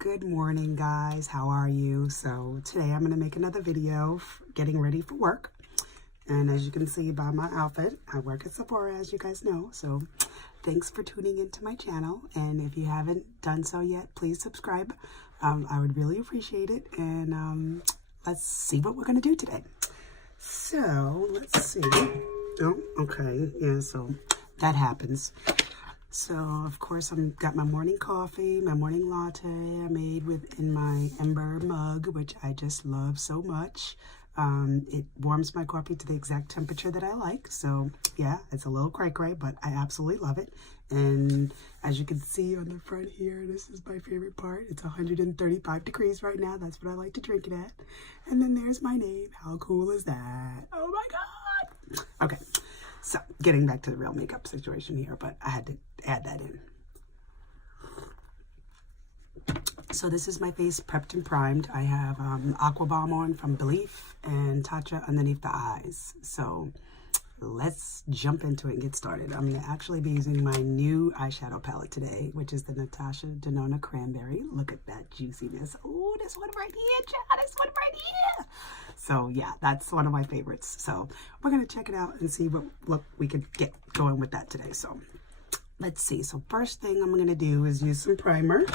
Good morning, guys. How are you? So today I'm going to make another video getting ready for work. And as you can see by my outfit, I work at Sephora, as you guys know. So thanks for tuning into my channel. And if you haven't done so yet, please subscribe. I would really appreciate it. And let's see what we're going to do today. So let's see. Oh, okay. Yeah, so that happens. So, of course, I've got my morning coffee, my morning latte I made in my Ember mug, which I just love so much. It warms my coffee to the exact temperature that I like. So, yeah, it's a little cray-cray, but I absolutely love it. And as you can see on the front here, this is my favorite part. It's 135 degrees right now. That's what I like to drink it at. And then there's my name. How cool is that? Oh, my God. Okay. So, getting back to the real makeup situation here, but I had to add that in. So this is my face prepped and primed. I have Aqua Balm on from Belief and Tatcha underneath the eyes. So let's jump into it and get started. I'm going to actually be using my new eyeshadow palette today, which is the Natasha Denona Cranberry. Look at that juiciness. Oh, this one right here, child. This one right here. So yeah, that's one of my favorites. So we're going to check it out and see what we could get going with that today. So let's see. So first thing I'm going to do is use some primer.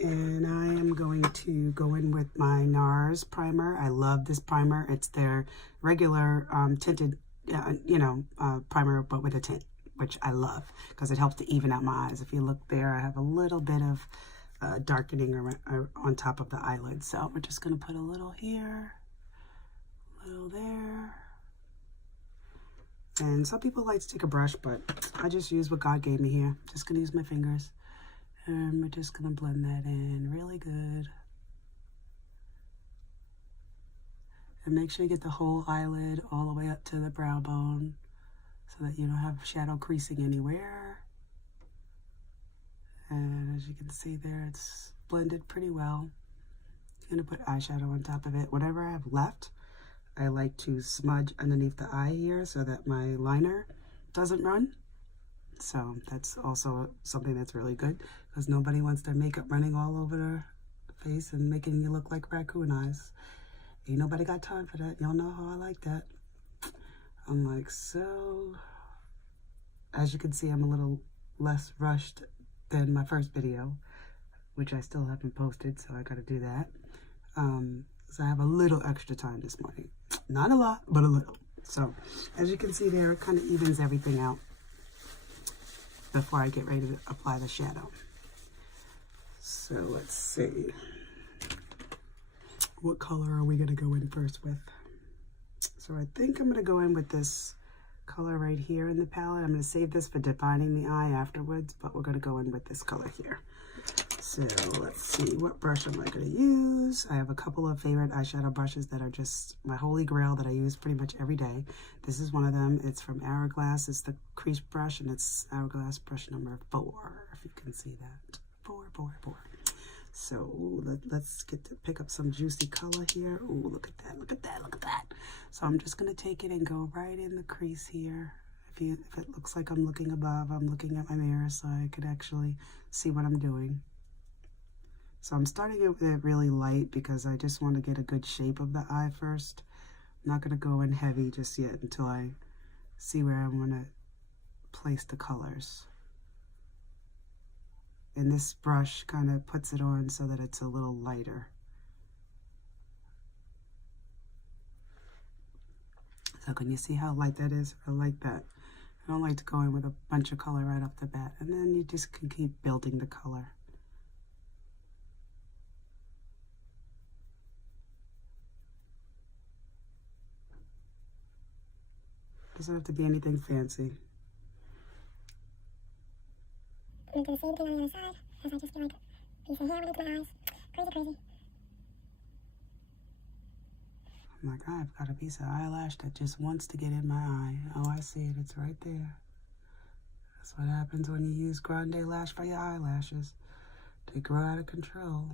And I am going to go in with my Nars Primer. I love this primer. It's their regular tinted, primer, but with a tint, which I love because it helps to even out my eyes. If you look there, I have a little bit of darkening on top of the eyelid. So we're just going to put a little here, a little there. And some people like to take a brush, but I just use what God gave me here. Just going to use my fingers. And we're just going to blend that in really good. And make sure you get the whole eyelid all the way up to the brow bone so that you don't have shadow creasing anywhere. And as you can see there, it's blended pretty well. I'm going to put eyeshadow on top of it. Whatever I have left, I like to smudge underneath the eye here so that my liner doesn't run. So that's also something that's really good because nobody wants their makeup running all over their face and making you look like raccoon eyes. Ain't nobody got time for that. Y'all know how I like that. I'm like, so as you can see, I'm a little less rushed than my first video, which I still haven't posted, so I got to do that. So I have a little extra time this morning. Not a lot, but a little. So as you can see there, it kind of evens everything out before I get ready to apply the shadow. So let's see. What color are we going to go in first with? So I think I'm going to go in with this color right here in the palette. I'm going to save this for defining the eye afterwards, but we're going to go in with this color here. So let's see, what brush am I going to use? I have a couple of favorite eyeshadow brushes that are just my holy grail that I use pretty much every day. This is one of them. It's from Hourglass. It's the crease brush, and it's Hourglass brush number 4, if you can see that. 4. So let's get to pick up some juicy color here. Oh, look at that, look at that, look at that. So I'm just going to take it and go right in the crease here. If it looks like I'm looking above, I'm looking at my mirror so I could actually see what I'm doing. So I'm starting it with it really light because I just want to get a good shape of the eye first. I'm not going to go in heavy just yet until I see where I want to place the colors. And this brush kind of puts it on so that it's a little lighter. So can you see how light that is? I like that. I don't like to go in with a bunch of color right off the bat. And then you just can keep building the color. Doesn't have to be anything fancy. I'm going to do the same thing on the other side as I just get like a piece of hair underneath my eyes. Crazy. I'm like, I've got a piece of eyelash that just wants to get in my eye. Oh, I see it. It's right there. That's what happens when you use Grande Lash for your eyelashes. They grow out of control.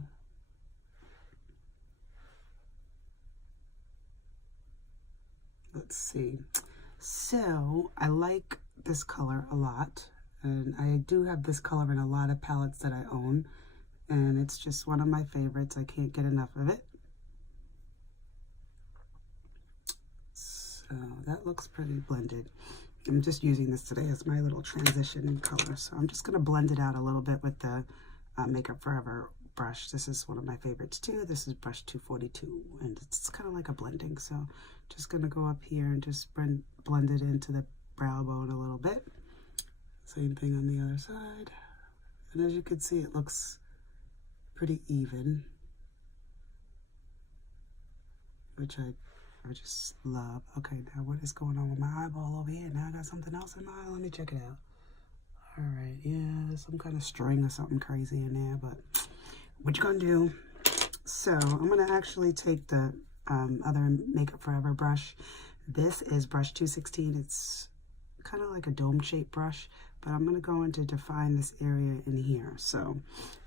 Let's see. So I like this color a lot, and I do have this color in a lot of palettes that I own. and it's just one of my favorites. I can't get enough of it. So that looks pretty blended. I'm just using this today as my little transition color. So I'm just going to blend it out a little bit with the Makeup Forever brush. This is one of my favorites too. This is brush 242, and it's kind of like a blending. So just going to go up here and just blend it into the brow bone a little bit. Same thing on the other side. And as you can see, it looks pretty even, which I just love. Okay, now what is going on with my eyeball over here? Now I got something else in my eye. Let me check it out. All right, yeah, there's some kind of string or something crazy in there, but what you gonna do? So I'm gonna actually take the other Makeup Forever brush. This is brush 216. It's kind of like a dome-shaped brush, but I'm gonna go in to define this area in here. So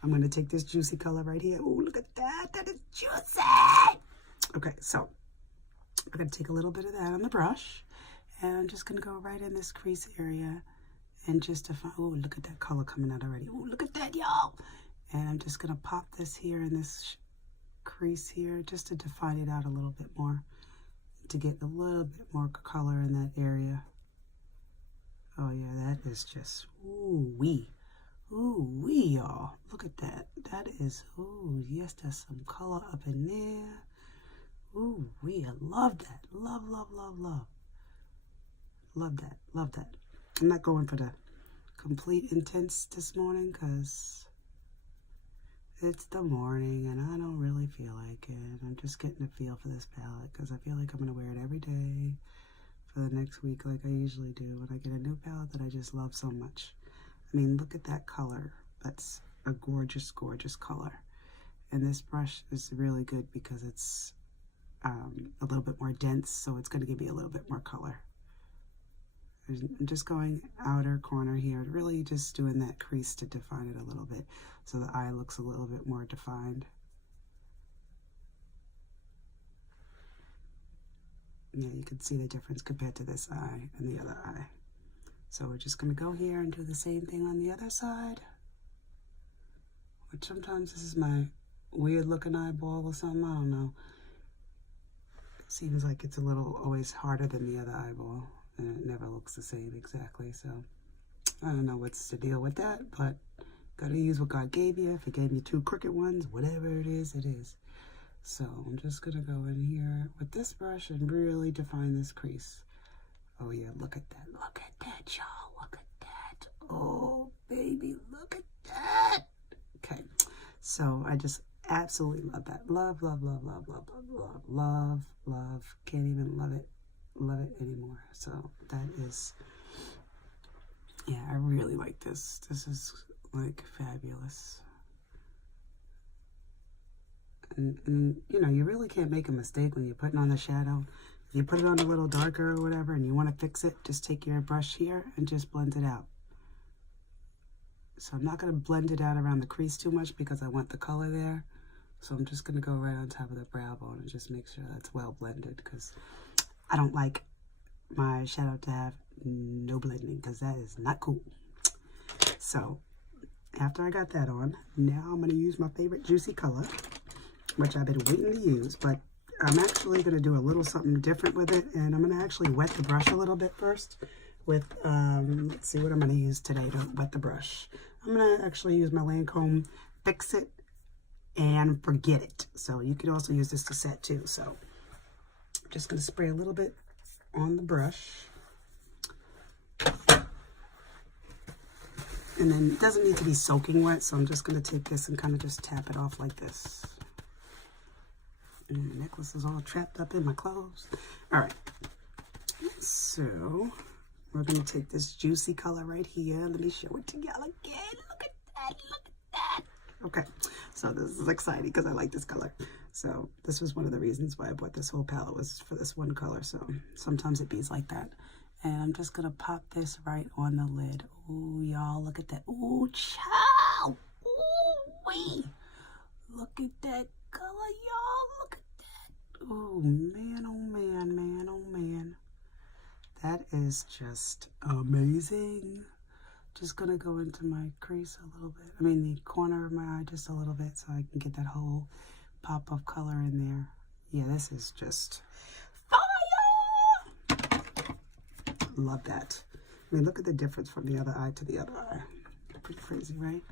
I'm gonna take this juicy color right here. Oh, look at that, that is juicy. Okay, so I'm going to take a little bit of that on the brush, and I'm just going to go right in this crease area and just define. Oh, look at that color coming out already. Oh, look at that, y'all. And I'm just going to pop this here in this crease here just to define it out a little bit more, to get a little bit more color in that area. Oh, yeah, that is just, ooh-wee. Ooh-wee, y'all. Look at that. That is, ooh, yes, there's some color up in there. Ooh, I love that. Love, love, love, love. Love that, love that. I'm not going for the complete intense this morning because it's the morning and I don't really feel like it. I'm just getting a feel for this palette because I feel like I'm going to wear it every day for the next week like I usually do when I get a new palette that I just love so much. I mean, look at that color. That's a gorgeous, gorgeous color. And this brush is really good because it's a little bit more dense, so it's going to give me a little bit more color. I'm just going outer corner here, really just doing that crease to define it a little bit so the eye looks a little bit more defined. Yeah, you can see the difference compared to this eye and the other eye. So we're just going to go here and do the same thing on the other side, which sometimes this is my weird looking eyeball or something, I don't know. Seems like it's a little always harder than the other eyeball, and it never looks the same exactly. So I don't know what's the deal with that, but gotta use what God gave you. If He gave you two crooked ones, whatever it is, it is. So I'm just gonna go in here with this brush and really define this crease. Oh yeah, look at that, y'all, look at that. Oh baby, look at that. Okay, so I just absolutely love that. Love, love, love, love, love, love, love, love, love. Can't even love it anymore. So that is, yeah, I really like this. This is like fabulous. And you know, you really can't make a mistake when you're putting on the shadow. If you put it on a little darker or whatever and you want to fix it, just take your brush here and just blend it out. So I'm not going to blend it out around the crease too much because I want the color there. So I'm just going to go right on top of the brow bone and just make sure that's well blended because I don't like my shadow to have no blending because that is not cool. So after I got that on, now I'm going to use my favorite juicy color, which I've been waiting to use, but I'm actually going to do a little something different with it, and I'm going to actually wet the brush a little bit first with, let's see what I'm going to use today to wet the brush. I'm going to actually use my Lancome Fix It and Forget It. So you can also use this to set too. So I'm just going to spray a little bit on the brush. And then it doesn't need to be soaking wet, so I'm just going to take this and kind of just tap it off like this. And the necklace is all trapped up in my clothes. All right. So we're going to take this juicy color right here. Let me show it to y'all again. Look at that. Look at that. Okay. So this is exciting because I like this color. So this was one of the reasons why I bought this whole palette, was for this one color. So sometimes it bees like that. And I'm just going to pop this right on the lid. Ooh, y'all, look at that. Ooh, child. Ooh, wee. Look at that color, y'all. Look at that. Oh, man, oh, man, man, oh, man. That is just amazing. Just gonna go into my crease a little bit. I mean the corner of my eye just a little bit so I can get that whole pop of color in there. Yeah, this is just fire! Love that. I mean, look at the difference from the other eye to the other eye. Pretty crazy, right?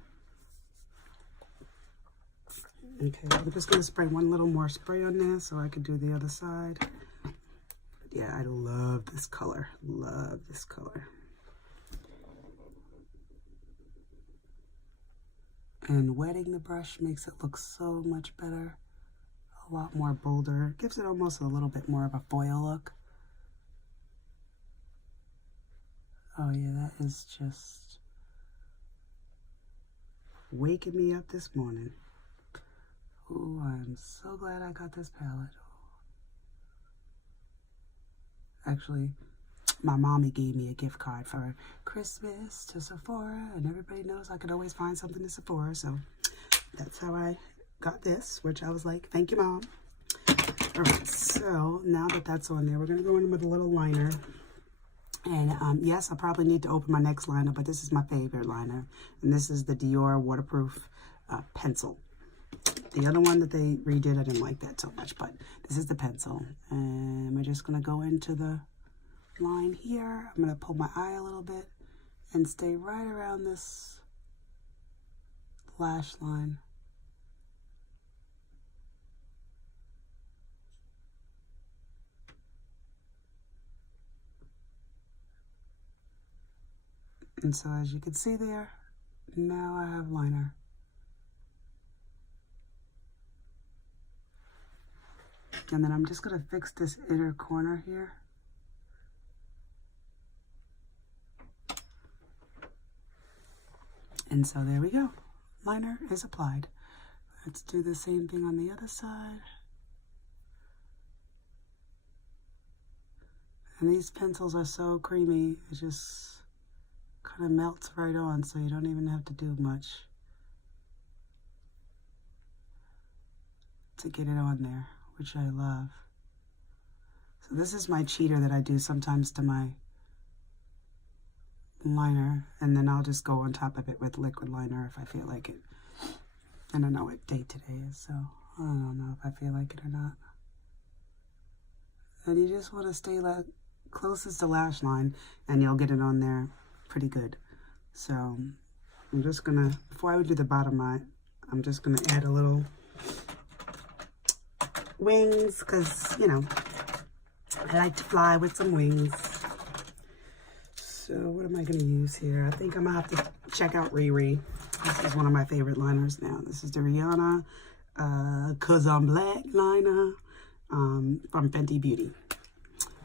Okay, I'm just gonna spray one little more spray on there so I can do the other side. But yeah, I love this color. Love this color. And wetting the brush makes it look so much better. A lot more bolder. It gives it almost a little bit more of a foil look. Oh yeah, that is just waking me up this morning. Oh, I'm so glad I got this palette. Actually, my mommy gave me a gift card for Christmas to Sephora, and everybody knows I could always find something at Sephora, so that's how I got this, which I was like, thank you, Mom. All right, so now that that's on there, we're going to go in with a little liner. And yes, I probably need to open my next liner, but this is my favorite liner, and this is the Dior Waterproof Pencil. The other one that they redid, I didn't like that so much, but this is the pencil. And we're just going to go into the line here. I'm going to pull my eye a little bit and stay right around this lash line. And so as you can see there, now I have liner. And then I'm just going to fix this inner corner here. And so there we go. Liner is applied. Let's do the same thing on the other side. And these pencils are so creamy, it just kind of melts right on, so you don't even have to do much to get it on there, which I love. So this is my cheater that I do sometimes to my liner, and then I'll just go on top of it with liquid liner if I feel like it. I don't know what day today is, so I don't know if I feel like it or not. And you just want to stay like closest to lash line, and you'll get it on there pretty good. So I'm just gonna, before I do the bottom eye, I'm just gonna add a little wings, because you know I like to fly with some wings. So what am I gonna use here? I think I'm gonna have to check out Riri. This is one of my favorite liners now. This is the Rihanna Cause I'm Black liner from Fenty Beauty.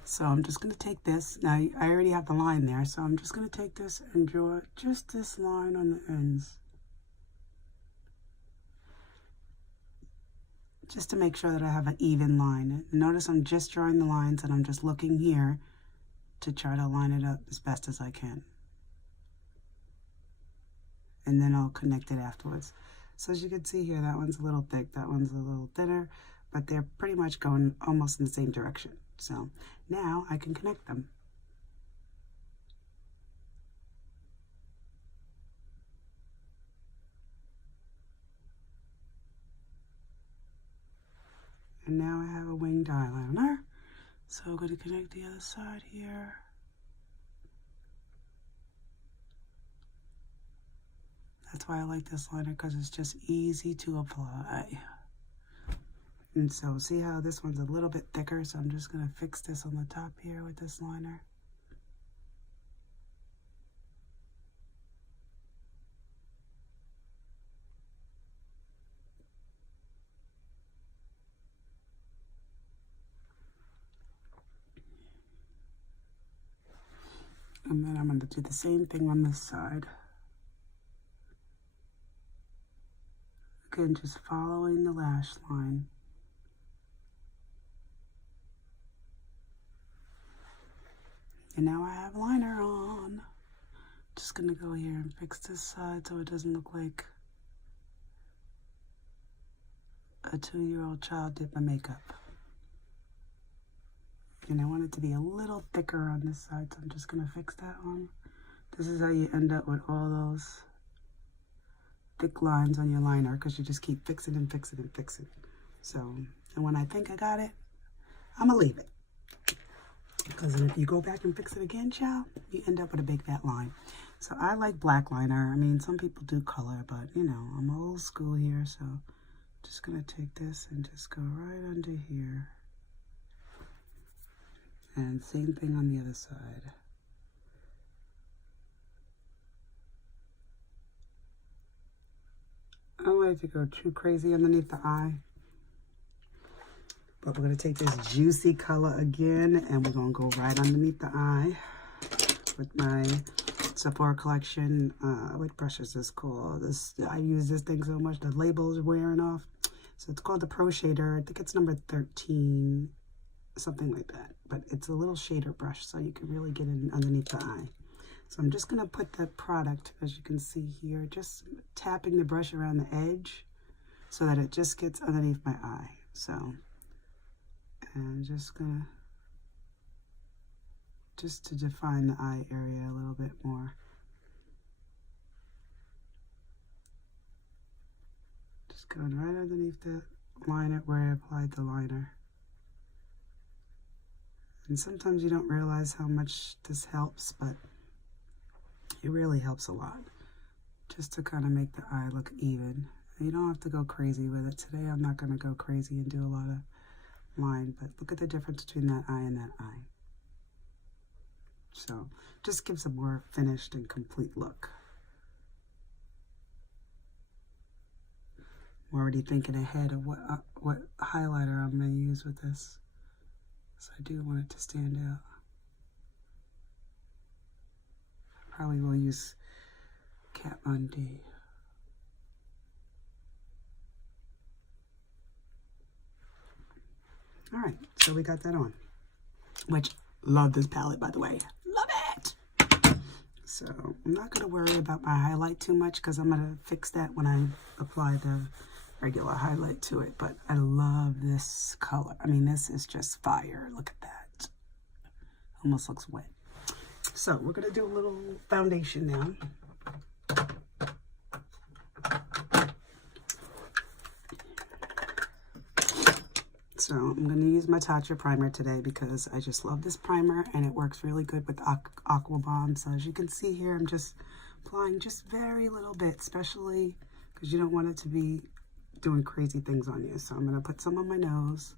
So I'm just going to take this. Now, I already have the line there, so I'm just going to take this and draw just this line on the ends. Just to make sure that I have an even line. Notice I'm just drawing the lines, and I'm just looking here to try to line it up as best as I can. And then I'll connect it afterwards. So as you can see here, that one's a little thick, that one's a little thinner, but they're pretty much going almost in the same direction. So now I can connect them. And now I have a winged eyeliner. So I'm going to connect the other side here. That's why I like this liner, because it's just easy to apply. And so see how this one's a little bit thicker, so I'm just going to fix this on the top here with this liner. And then I'm going to do the same thing on this side. Again, just following the lash line. And now I have liner on. Just gonna go here and fix this side so it doesn't look like a 2-year-old child did my makeup. And I want it to be a little thicker on this side, so I'm just gonna fix that on this is how you end up with all those thick lines on your liner because you just keep fixing and fixing and fixing. So, and when I think I got it, I'm gonna leave it. Because if you go back and fix it again, child, you end up with a big fat line. So I like black liner. I mean, some people do color, but you know, I'm old school here, so just gonna take this and just go right under here. And same thing on the other side. I don't like to go too crazy underneath the eye. But we're going to take this juicy color again and we're going to go right underneath the eye with my Sephora collection. What brush is this called? I use this thing so much, the label is wearing off. So it's called the Pro Shader. I think it's number 13, something like that. But it's a little shader brush so you can really get in underneath the eye. So I'm just going to put the product, as you can see here, just tapping the brush around the edge so that it just gets underneath my eye. So, and just gonna, just to define the eye area a little bit more. Just going right underneath the liner where I applied the liner. And sometimes you don't realize how much this helps, but it really helps a lot. Just to kind of make the eye look even. You don't have to go crazy with it. Today I'm not going to go crazy and do a lot of line, but look at the difference between that eye and that eye. So just gives a more finished and complete look. I'm already thinking ahead of what highlighter I'm going to use with this. So I do want it to stand out. Probably will use Kat Von D. All right, so we got that on, which love this palette, by the way. Love it. So I'm not going to worry about my highlight too much because I'm going to fix that when I apply the regular highlight to it. But I love this color. I mean, this is just fire. Look at that. Almost looks wet. So we're going to do a little foundation now. So I'm going to use my Tatcha primer today because I just love this primer and it works really good with Aqua Bomb. So as you can see here, I'm just applying just very little bit, especially because you don't want it to be doing crazy things on you. So I'm going to put some on my nose.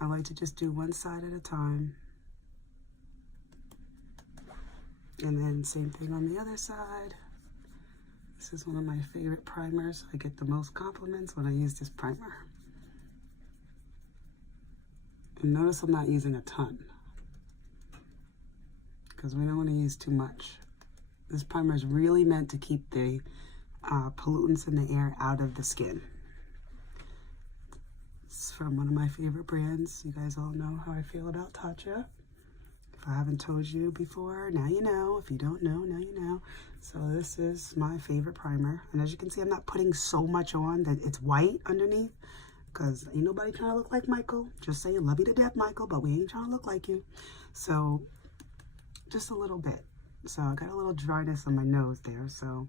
I like to just do one side at a time. And then same thing on the other side. This is one of my favorite primers. I get the most compliments when I use this primer. And notice I'm not using a ton because we don't want to use too much. This primer is really meant to keep the pollutants in the air out of the skin. It's from one of my favorite brands. You guys all know how I feel about Tatcha. If I haven't told you before, now you know. If you don't know, now you know. So this is my favorite primer. And as you can see, I'm not putting so much on that it's white underneath. Because ain't nobody trying to look like Michael. Just saying, love you to death, Michael, but we ain't trying to look like you. So, just a little bit. So, I got a little dryness on my nose there. So,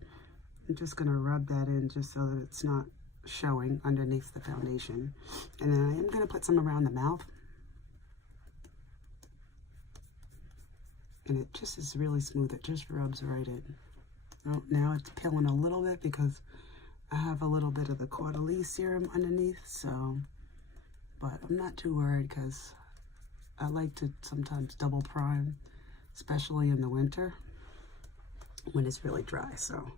I'm just going to rub that in just so that it's not showing underneath the foundation. And then I am going to put some around the mouth. And it just is really smooth. It just rubs right in. Oh, now it's peeling a little bit because I have a little bit of the Caudalie serum underneath, so, but I'm not too worried because I like to sometimes double prime, especially in the winter when it's really dry. So,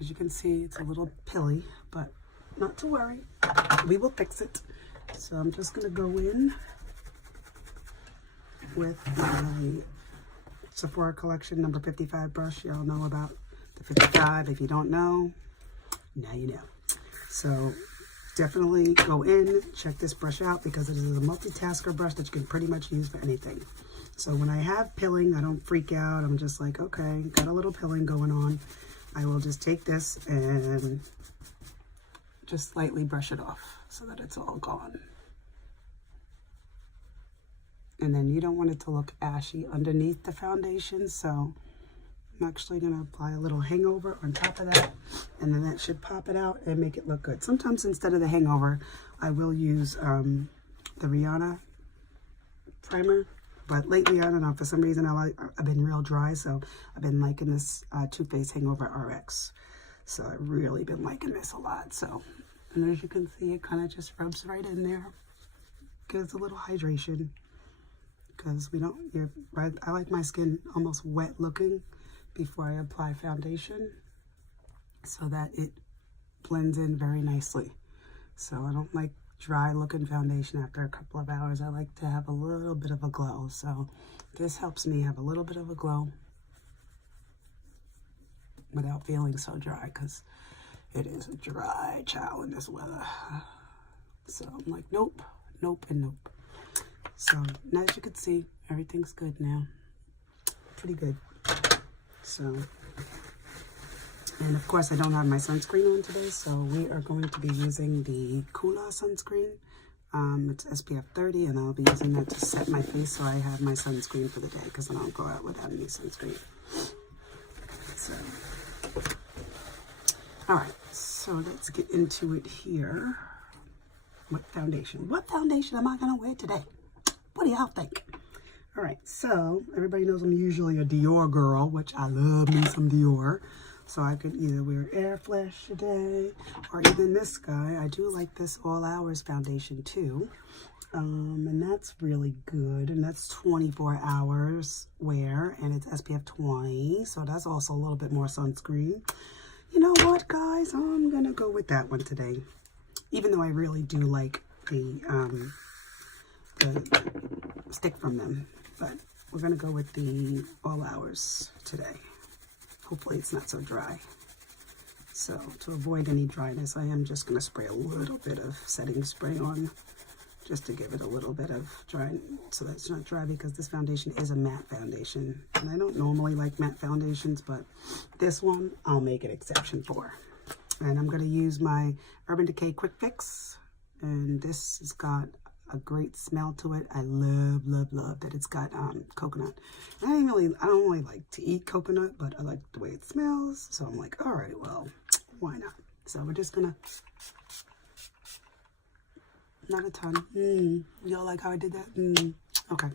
as you can see, it's a little pilly, but not to worry. We will fix it. So I'm just going to go in with my Sephora collection number 55 brush. Y'all know about the 55. If you don't know, now you know. So definitely go in, check this brush out because it is a multitasker brush that you can pretty much use for anything. So when I have pilling, I don't freak out. I'm just like, okay, got a little pilling going on. I will just take this and just slightly brush it off so that it's all gone. And then you don't want it to look ashy underneath the foundation, so I'm actually going to apply a little Hangover on top of that, and then that should pop it out and make it look good. Sometimes instead of the Hangover, I will use the Rihanna primer, but lately, I don't know, for some reason I've been real dry, so I've been liking this Too Faced Hangover RX. So I've really been liking this a lot. So, and as you can see, it kind of just rubs right in there. Gives a little hydration, because I like my skin almost wet looking before I apply foundation, so that it blends in very nicely. So I don't like dry looking foundation after a couple of hours. I like to have a little bit of a glow. So this helps me have a little bit of a glow without feeling so dry, because it is a dry child in this weather. So I'm like, nope, nope, and nope. So now, as you can see, everything's good now. Pretty good. So, and of course I don't have my sunscreen on today, so we are going to be using the Coola sunscreen. It's SPF 30, and I'll be using that to set my face so I have my sunscreen for the day, because I don't go out without any sunscreen. So, all right, so let's get into it here. What foundation am I gonna wear today? What do y'all think? All right, so everybody knows I'm usually a Dior girl, which I love me some Dior. So I could either wear Air Flash today, or even this guy. I do like this All Hours foundation too. And that's really good. And that's 24 hours wear, and it's SPF 20. So that's also a little bit more sunscreen. You know what, guys? I'm gonna go with that one today. Even though I really do like the stick from them. But we're gonna go with the All Hours today. Hopefully it's not so dry. So to avoid any dryness, I am just gonna spray a little bit of setting spray on, just to give it a little bit of dry, so that it's not dry, because this foundation is a matte foundation. And I don't normally like matte foundations, but this one I'll make an exception for. And I'm gonna use my Urban Decay Quick Fix. And this has got a great smell to it. I love, love, love that it's got coconut. I don't really like to eat coconut, but I like the way it smells. So I'm like, all right, well, why not? So we're just gonna, not a ton. Y'all like how I did that? Okay.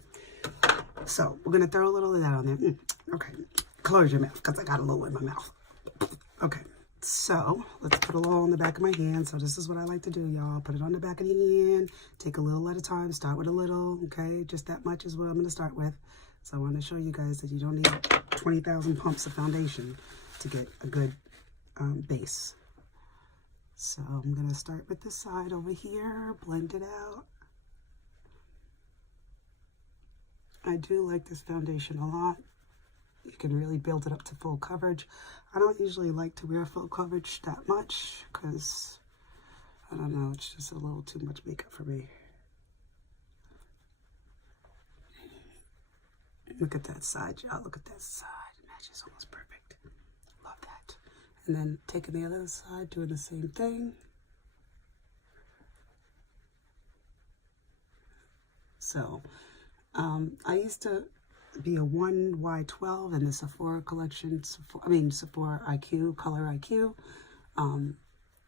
So we're gonna throw a little of that on there. Okay. Close your mouth, because I got a little in my mouth. Okay. So let's put a little on the back of my hand. So this is what I like to do, y'all. Put it on the back of the hand. Take a little at a time. Start with a little, okay? Just that much is what I'm going to start with. So I want to show you guys that you don't need 20,000 pumps of foundation to get a good base. So I'm going to start with this side over here. Blend it out. I do like this foundation a lot. You can really build it up to full coverage. I don't usually like to wear full coverage that much, because, I don't know, it's just a little too much makeup for me. Look at that side, y'all. Look at that side. It matches almost perfect. Love that. And then taking the other side, doing the same thing. So, I used to be a 1Y12 in the Sephora collection. Sephora IQ, Color IQ. I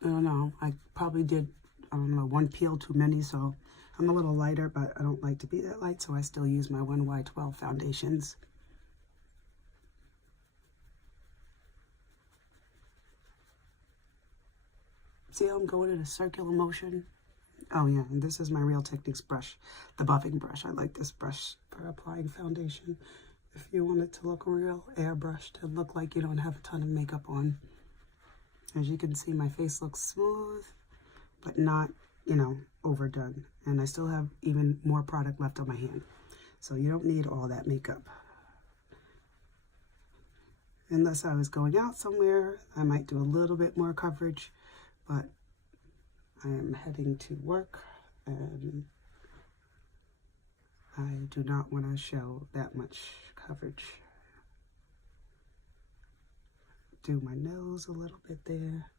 don't know. I probably did, I don't know, one peel too many, so I'm a little lighter, but I don't like to be that light, so I still use my 1Y12 foundations. See how I'm going in a circular motion? Oh yeah, and this is my Real Techniques brush, the buffing brush. I like this brush for applying foundation. If you want it to look real airbrushed and look like you don't have a ton of makeup on. As you can see, my face looks smooth, but not, you know, overdone. And I still have even more product left on my hand. So you don't need all that makeup. Unless I was going out somewhere, I might do a little bit more coverage, but I am heading to work, and I do not want to show that much coverage. Do my nose a little bit there.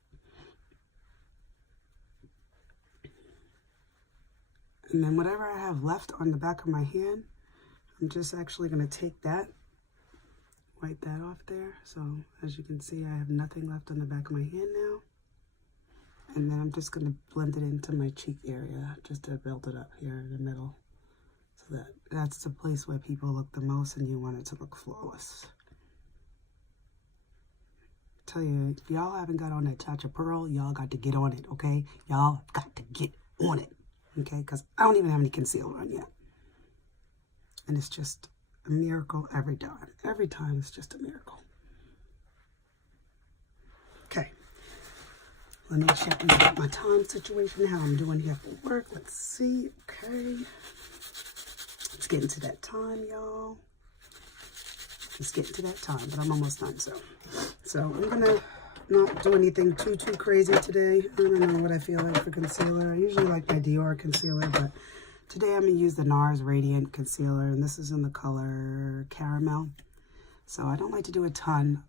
And then whatever I have left on the back of my hand, I'm just actually going to take that wipe that off there. So as you can see, I have nothing left on the back of my hand now. And then I'm just going to blend it into my cheek area just to build it up here in the middle. So that's the place where people look the most and you want it to look flawless. Tell you, if y'all haven't got on that Tatcha Pearl, y'all got to get on it, okay? Y'all got to get on it, okay? Because I don't even have any concealer on yet. And it's just a miracle every time. Every time it's just a miracle. Okay. Let me check my time situation, how I'm doing here for work. Let's see. Okay. It's getting to that time, y'all. It's getting to that time, but I'm almost done, so I'm gonna not do anything too crazy today. I don't know what I feel like for concealer. I usually like my Dior concealer, but today I'm gonna use the Nars Radiant Concealer, and this is in the color Caramel. So I don't like to do a ton,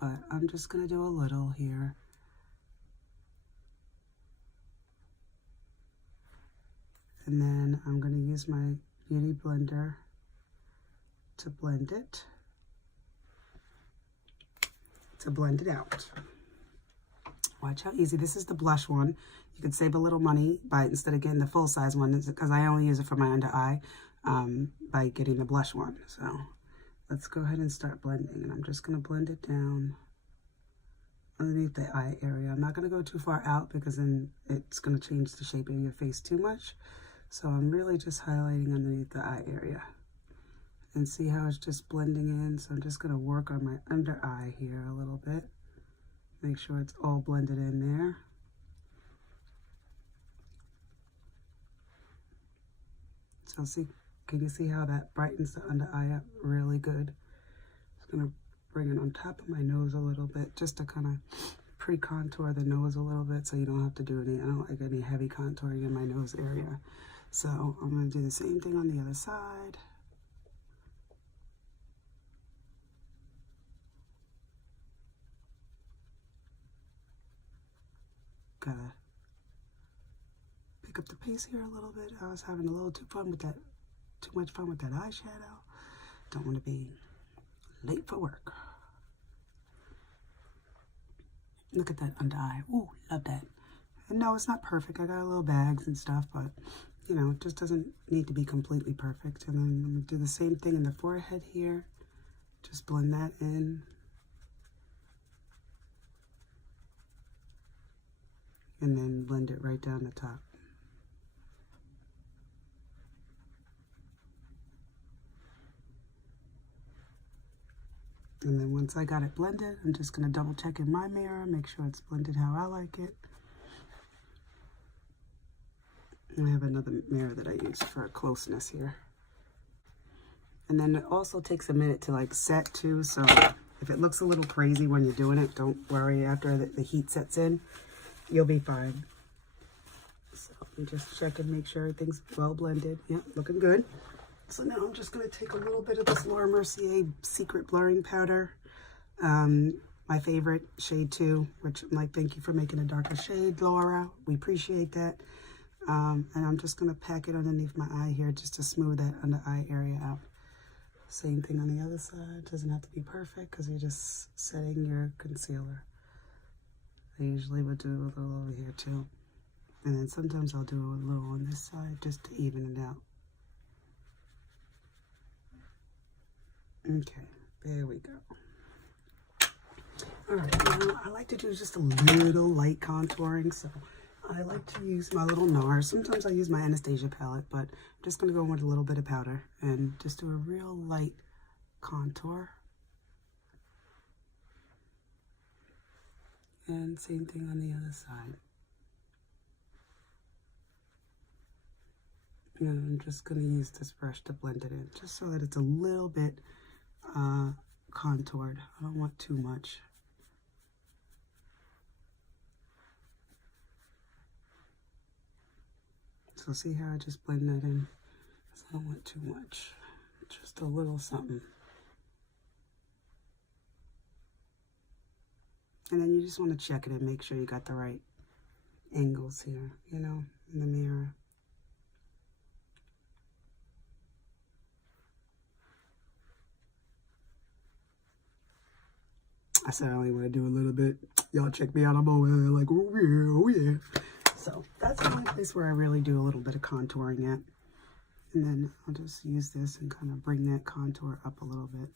but I'm just gonna do a little here. And then I'm gonna use my Beauty Blender to blend it out. Watch how easy. This is the blush one. You could save a little money by, instead of getting the full size one, because I only use it for my under eye, by getting the blush one. So let's go ahead and start blending, and I'm just going to blend it down underneath the eye area. I'm not going to go too far out because then it's going to change the shape of your face too much. So I'm really just highlighting underneath the eye area. And see how it's just blending in. So I'm just going to work on my under eye here a little bit. Make sure it's all blended in there. So see, can you see how that brightens the under eye up really good? Just going to bring it on top of my nose a little bit just to kind of pre-contour the nose a little bit so you don't have to do any, I don't like any heavy contouring in my nose area. So I'm going to do the same thing on the other side. Gotta pick up the pace here a little bit. I was having a little too much fun with that eyeshadow. Don't want to be late for work. Look at that under eye. Ooh, love that. And no, it's not perfect. I got little bags and stuff, but you know, it just doesn't need to be completely perfect. And then I'm gonna do the same thing in the forehead here. Just blend that in. And then blend it right down the top. And then once I got it blended, I'm just going to double check in my mirror, make sure it's blended how I like it. And I have another mirror that I use for closeness here. And then it also takes a minute to like set too, so if it looks a little crazy when you're doing it, don't worry. After the heat sets in, you'll be fine. So I'm just checking, make sure everything's well blended. Yeah, looking good. So now I'm just going to take a little bit of this Laura Mercier Secret Blurring Powder. My favorite, shade 2, which I'm like, thank you for making a darker shade, Laura. We appreciate that. And I'm just going to pack it underneath my eye here just to smooth that under eye area out. Same thing on the other side. Doesn't have to be perfect because you're just setting your concealer. I usually would do a little over here too. And then sometimes I'll do a little on this side just to even it out. Okay, there we go. All right, now I like to do just a little light contouring, so I like to use my little Nars. Sometimes I use my Anastasia palette, but I'm just going to go in with a little bit of powder and just do a real light contour. And same thing on the other side. And I'm just going to use this brush to blend it in, just so that it's a little bit contoured. I don't want too much. So see how I just blend that in? I don't want too much. Just a little something. And then you just want to check it and make sure you got the right angles here, you know, in the mirror. I said I only want to do a little bit. Y'all check me out. I'm over there like, oh yeah, oh yeah. So that's the only place where I really do a little bit of contouring at. And then I'll just use this and kind of bring that contour up a little bit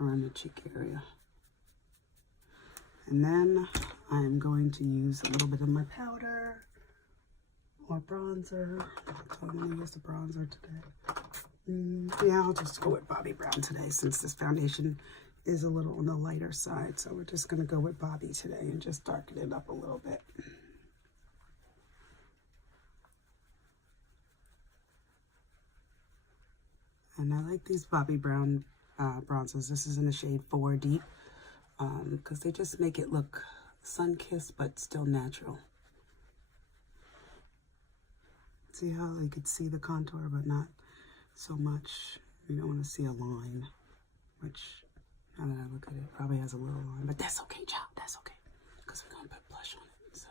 around the cheek area. And then I'm going to use a little bit of my powder or bronzer. So I'm going to use the bronzer today. Yeah, I'll just go with Bobbi Brown today since this foundation is a little on the lighter side. So we're just going to go with Bobbi today and just darken it up a little bit. And I like these Bobbi Brown bronzers. This is in the shade 4 Deep because they just make it look sun-kissed but still natural. See how you could see the contour but not so much. You don't want to see a line, which now that I look at it, probably has a little line, but that's okay, child. That's okay because we're going to put blush on it. So.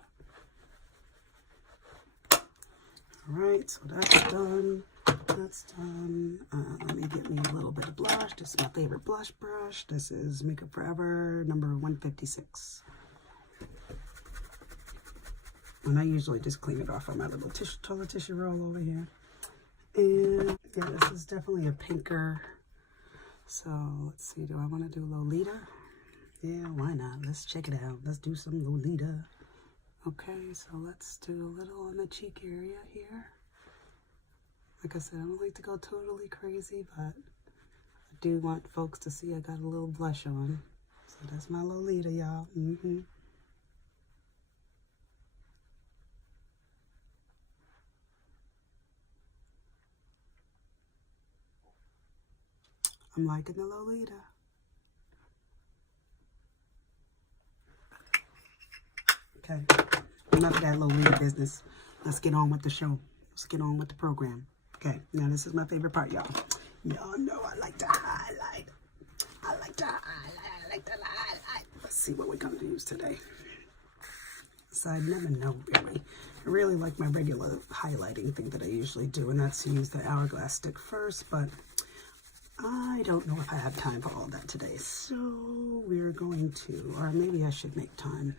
All right, so that's done. That's done. Let me get me a little bit of blush. This is my favorite blush brush. This is Makeup Forever number 156. And I usually just clean it off on my little toilet tissue roll over here. And yeah, this is definitely a pinker. So let's see, do I want to do Lolita? Yeah, why not? Let's check it out. Let's do some Lolita. Okay, so let's do a little on the cheek area here. Like I said, I don't like to go totally crazy, but I do want folks to see I got a little blush on. So that's my Lolita, y'all. I'm liking the Lolita. Okay, enough of that Lolita business. Let's get on with the show. Let's get on with the program. Okay, now this is my favorite part, y'all. Y'all know I like to highlight. I like to highlight. Let's see what we're gonna use today. So I never know, really. I really like my regular highlighting thing that I usually do, and that's to use the Hourglass stick first, but I don't know if I have time for all that today. So we're going to, or maybe I should make time.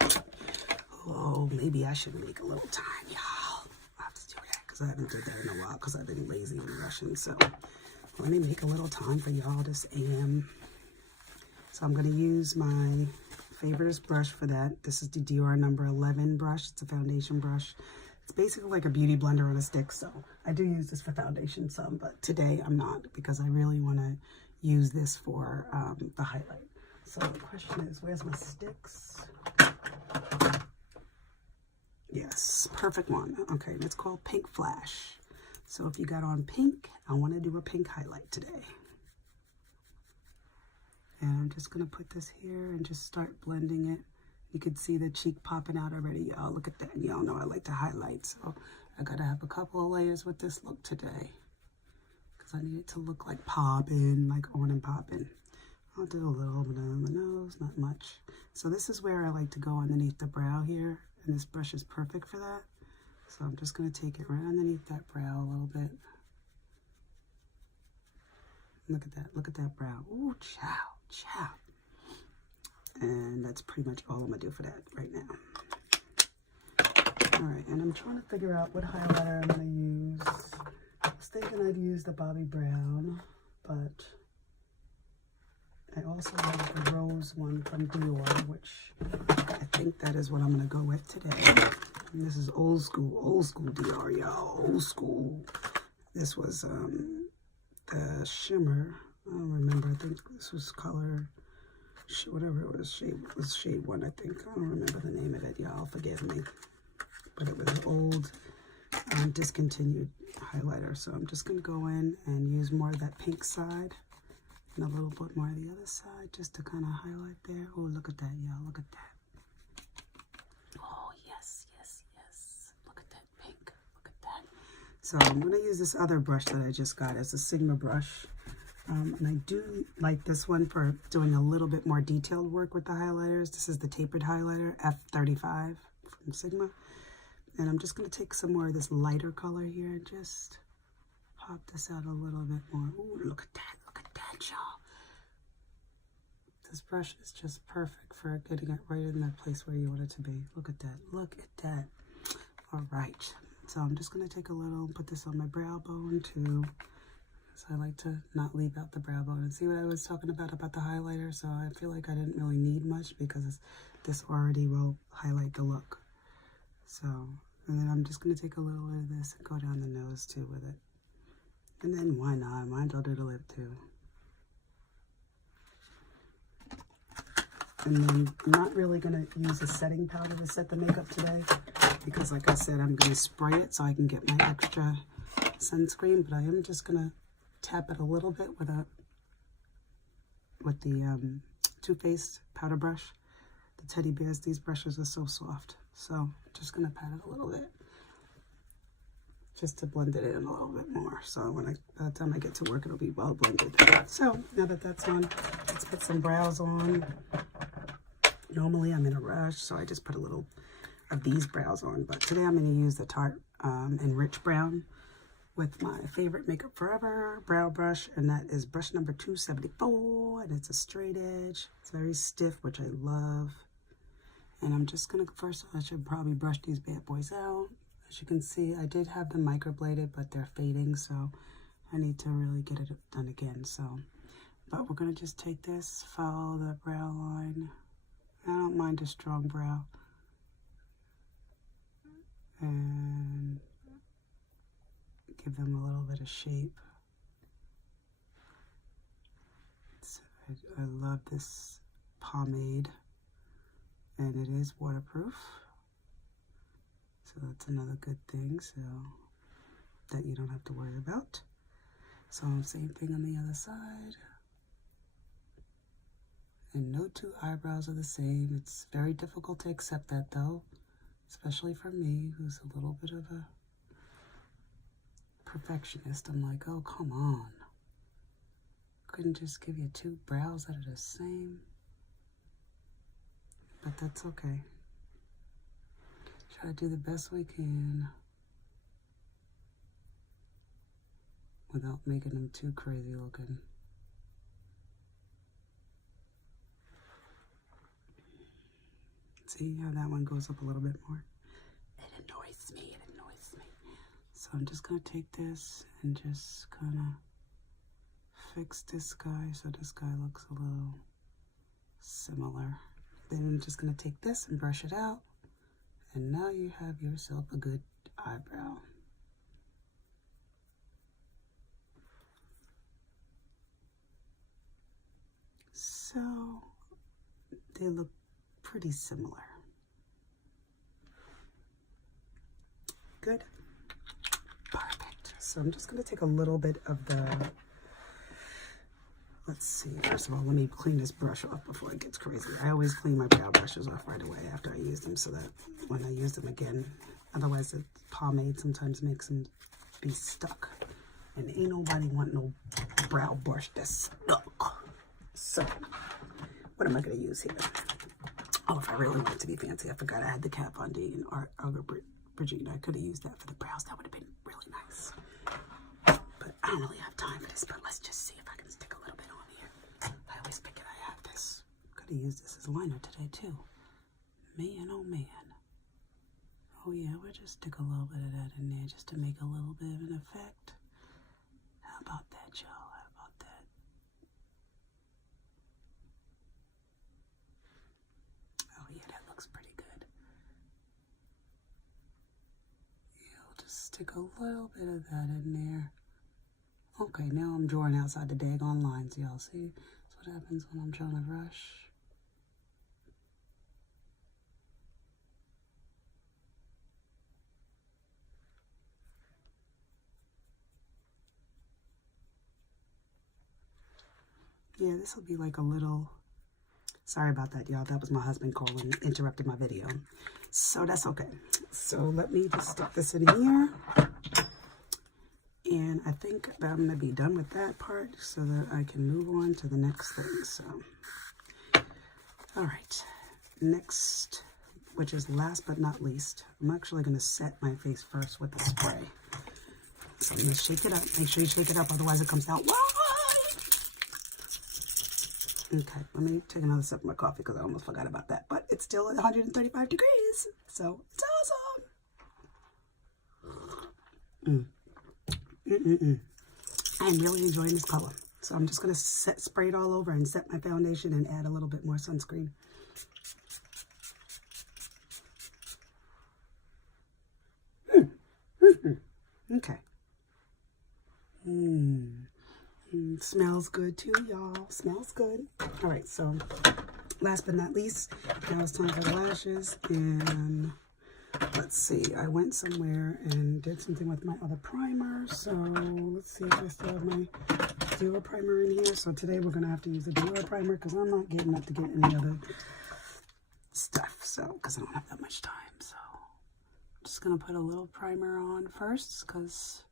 Oh, maybe I should make a little time, y'all. I'll have to do that because I haven't did that in a while because I've been lazy and rushing. So let me make a little time for y'all this AM. So I'm going to use my favorite brush for that. This is the Dior number 11 brush. It's a foundation brush. It's basically like a beauty blender on a stick. So I do use this for foundation some, but today I'm not because I really want to use this for the highlight. So the question is, where's my sticks? Yes, perfect one. Okay, it's called Pink Flash. So if you got on pink, I want to do a pink highlight today. And I'm just going to put this here and just start blending it. You can see the cheek popping out already. Y'all look at that. Y'all know I like to highlight. So I got to have a couple of layers with this look today. Because I need it to look like popping, like on and popping. I'll do a little bit on the nose, not much. So this is where I like to go underneath the brow here. And this brush is perfect for that. So I'm just going to take it right underneath that brow a little bit. Look at that. Look at that brow. Ooh, chow, chow. And that's pretty much all I'm going to do for that right now. All right, and I'm trying to figure out what highlighter I'm going to use. I was thinking I'd use the Bobbi Brown, but I also like the rose one from Dior, which I think that is what I'm going to go with today. And this is old school Dior, y'all. Old school. This was the shimmer. I don't remember. I think this was color, whatever it was, shade 1, I think. I don't remember the name of it, y'all. Forgive me. But it was an old, discontinued highlighter. So I'm just going to go in and use more of that pink side and a little bit more of the other side just to kind of highlight there. Oh, look at that, y'all. Look at that. Oh, yes, yes, yes. Look at that pink. Look at that. So I'm going to use this other brush that I just got as a Sigma brush. And I do like this one for doing a little bit more detailed work with the highlighters. This is the Tapered Highlighter, F35 from Sigma. And I'm just going to take some more of this lighter color here and just pop this out a little bit more. Ooh, look at that. Look at that, y'all. This brush is just perfect for getting it right in that place where you want it to be. Look at that. Look at that. All right. So I'm just going to take a little, put this on my brow bone too. So I like to not leave out the brow bone. And see what I was talking about the highlighter? So I feel like I didn't really need much because this already will highlight the look. So, and then I'm just going to take a little bit of this and go down the nose too with it. And then why not? Might as well do the lip too. And then I'm not really going to use a setting powder to set the makeup today because like I said, I'm going to spray it so I can get my extra sunscreen, but I am just going to tap it a little bit with the Too Faced powder brush. The teddy bears, these brushes are so soft. So I'm just going to pat it a little bit just to blend it in a little bit more. So by the time I get to work, it'll be well blended. So now that that's on, let's put some brows on. Normally I'm in a rush, so I just put a little of these brows on. But today I'm going to use the Tarte Enrich Brown with my favorite Makeup Forever brow brush. And that is brush number 274. And it's a straight edge. It's very stiff, which I love. And I'm just going to, first I should probably brush these bad boys out. As you can see, I did have them microbladed, but they're fading. So I need to really get it done again. So, but we're going to just take this, follow the brow line. I don't mind a strong brow. And give them a little bit of shape. So I love this pomade. And it is waterproof. So that's another good thing, so that you don't have to worry about. So same thing on the other side. And no two eyebrows are the same. It's very difficult to accept that though, especially for me, who's a little bit of a perfectionist. I'm like, oh, come on. Couldn't just give you two brows that are the same. But that's okay. Try to do the best we can without making them too crazy looking. See how that one goes up a little bit more? It annoys me, it annoys me. So I'm just gonna take this and just kinda fix this guy so this guy looks a little similar. Then I'm just gonna take this and brush it out. And now you have yourself a good eyebrow. So they look pretty similar. Good. Perfect. So I'm just going to take a little bit of the, let's see, first of all, let me clean this brush off before it gets crazy. I always clean my brow brushes off right away after I use them so that when I use them again, otherwise the pomade sometimes makes them be stuck. And ain't nobody want no brow brush that's stuck. So, what am I going to use here? Oh, if I really wanted to be fancy, I forgot I had the Kat Von D and Brigitte. I could have used that for the brows. That would have been really nice. But I don't really have time for this, but let's just see if I can stick a little bit on here. I always forget I have this. Could have used this as liner today, too. Man, oh man. Oh yeah, we'll just stick a little bit of that in there just to make a little bit of an effect. How about that, y'all? How about that? Oh yeah, that looks pretty good. Yeah, we'll just stick a little bit of that in there. Okay, now I'm drawing outside the daggone lines, y'all. See? That's what happens when I'm trying to rush. Yeah, this will be like a little, sorry about that, y'all. That was my husband calling, interrupted my video. So that's okay. So let me just stick this in here. And I think that I'm going to be done with that part so that I can move on to the next thing. So, all right. Next, which is last but not least, I'm actually going to set my face first with the spray. So I'm going to shake it up. Make sure you shake it up, otherwise it comes out. Okay, let me take another sip of my coffee because I almost forgot about that. But it's still at 135 degrees, so it's awesome. I'm really enjoying this color. So I'm just going to spray it all over and set my foundation and add a little bit more sunscreen. Okay. Smells good too, y'all. Smells good. All right, so last but not least, now it's time for the lashes. And let's see, I went somewhere and did something with my other primer. So let's see if I still have my Dior primer in here. So today we're going to have to use the Dior primer because I'm not getting up to get any other stuff. So, because I don't have that much time. So I'm just going to put a little primer on first because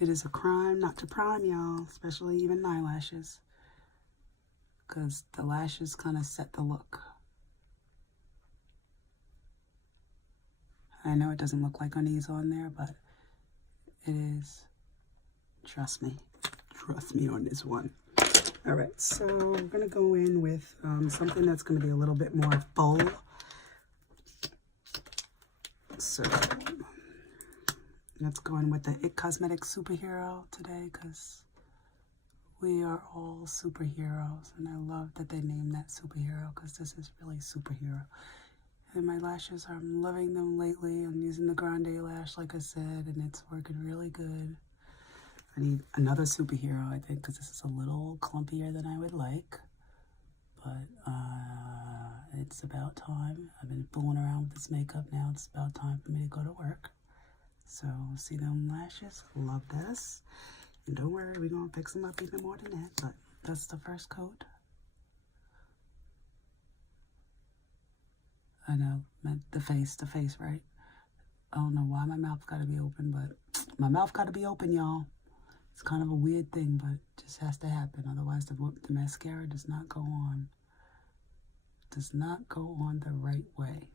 it is a crime not to prime, y'all, especially even eyelashes, because the lashes kind of set the look. I know it doesn't look like unease on there, but it is. Trust me on this one. All right, so we're going to go in with something that's going to be a little bit more full. So let's go in with the It Cosmetics Superhero today because we are all superheroes. And I love that they named that superhero because this is really superhero. And my lashes, I'm loving them lately. I'm using the Grande lash, like I said, and it's working really good. I need another superhero, I think, because this is a little clumpier than I would like. But it's about time. I've been fooling around with this makeup now. It's about time for me to go to work. So, see them lashes? Love this. And don't worry, we're going to fix them up even more than that. But that's the first coat. I know, meant the face, right? I don't know why my mouth got to be open, but my mouth got to be open, y'all. It's kind of a weird thing, but it just has to happen. Otherwise, the mascara does not go on. Does not go on the right way.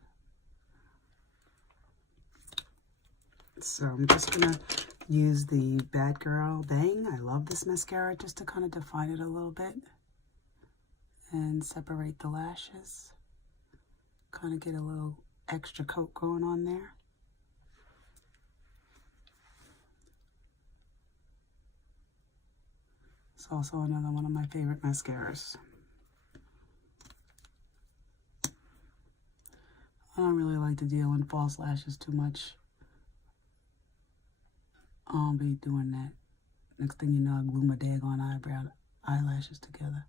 So I'm just going to use the Bad Girl Bang. I love this mascara just to kind of define it a little bit. And separate the lashes. Kind of get a little extra coat going on there. It's also another one of my favorite mascaras. I don't really like to deal in false lashes too much. I'll be doing that. Next thing you know, I glue my daggone eyelashes together.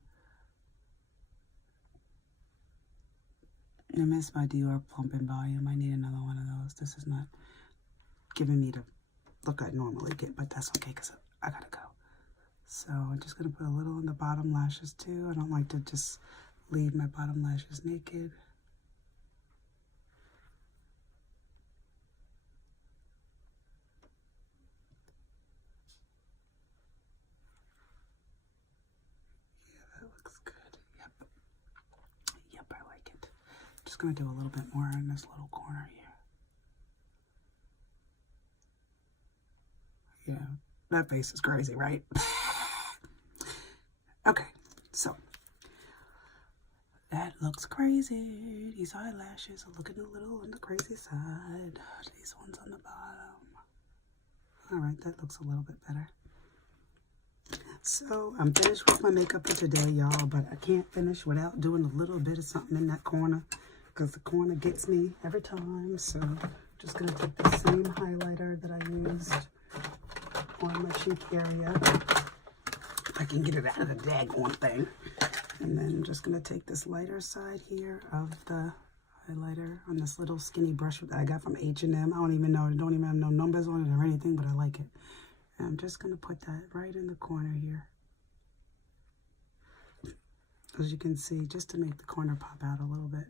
I miss my Dior Plumping Volume. I need another one of those. This is not giving me the look I normally get, but that's okay because I gotta go. So I'm just gonna put a little on the bottom lashes too. I don't like to just leave my bottom lashes naked. Just going to do a little bit more in this little corner here. Yeah, that face is crazy, right? Okay, so that looks crazy. These eyelashes are looking a little on the crazy side. These ones on the bottom. All right, that looks a little bit better. So I'm finished with my makeup for today, y'all, but I can't finish without doing a little bit of something in that corner because the corner gets me every time. So I'm just going to take the same highlighter that I used on my cheek area. If I can get it out of the daggone thing. And then I'm just going to take this lighter side here of the highlighter on this little skinny brush that I got from H&M. I don't even know. It don't even have no numbers on it or anything, but I like it. And I'm just going to put that right in the corner here. As you can see, just to make the corner pop out a little bit.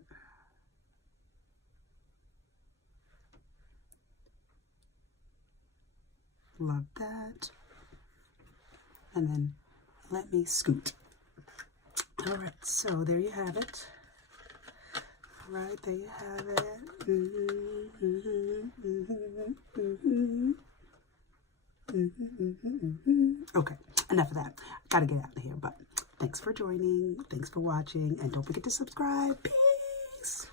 Love that. And then let me scoot. All right, so there you have it. All right, there you have it. Okay, enough of that. Gotta get out of here, but Thanks for joining. Thanks for watching. And don't forget to subscribe. Peace.